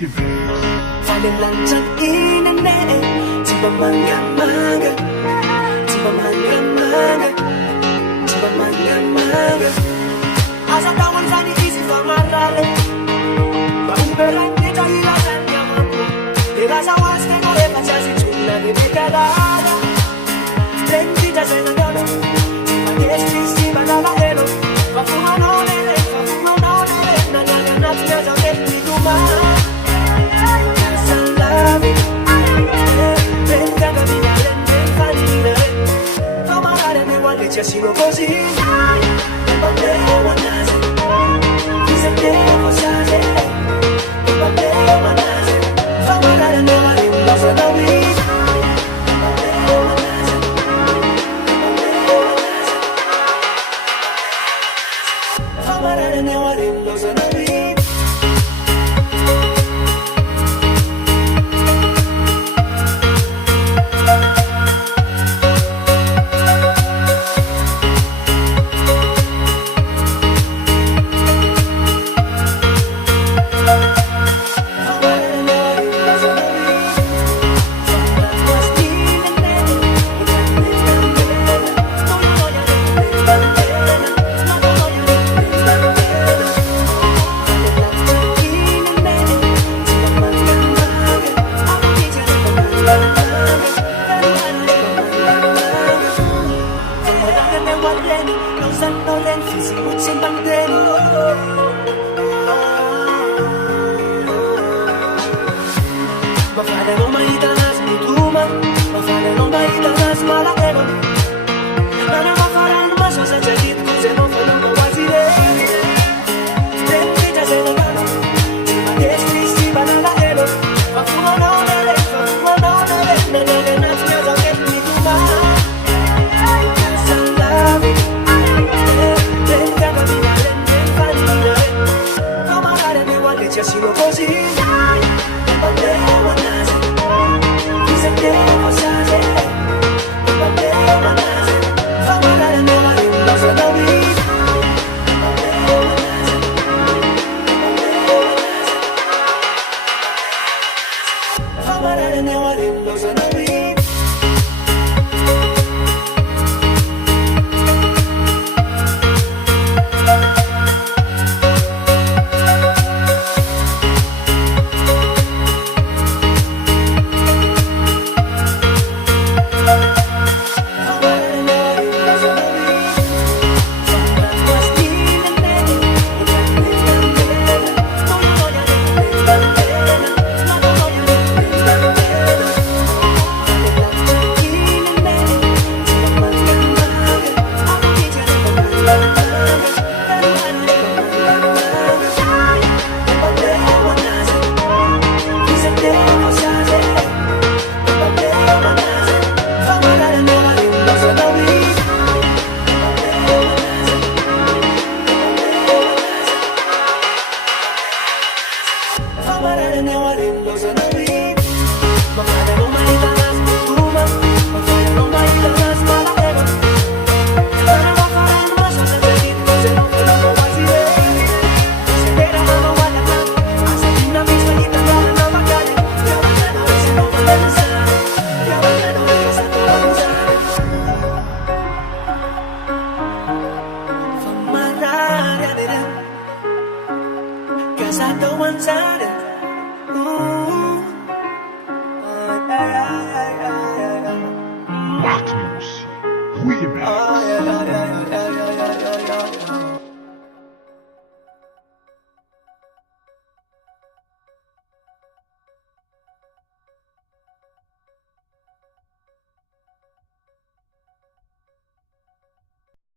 Falling lang dyan inane, di ba manga-manga, di ba manga-manga, di ba manga-manga. Asa tawan sa niisip ang marali, maumberan ni jahilasan niya mampu. Dirasawas ka na epa siya si chula ni Bikalada. Trendi dyan sa nagano, mag-estis si Banalaero. Pafumanonere, nananganap niya sa tepi tumahan. Sigo così, Bandeo nace, dice que no se hace, Bandeo nace, famosa de nueva rimba se la vi, Bandeo nace, famosa de nueva rimba se la vi. Magnus Remix.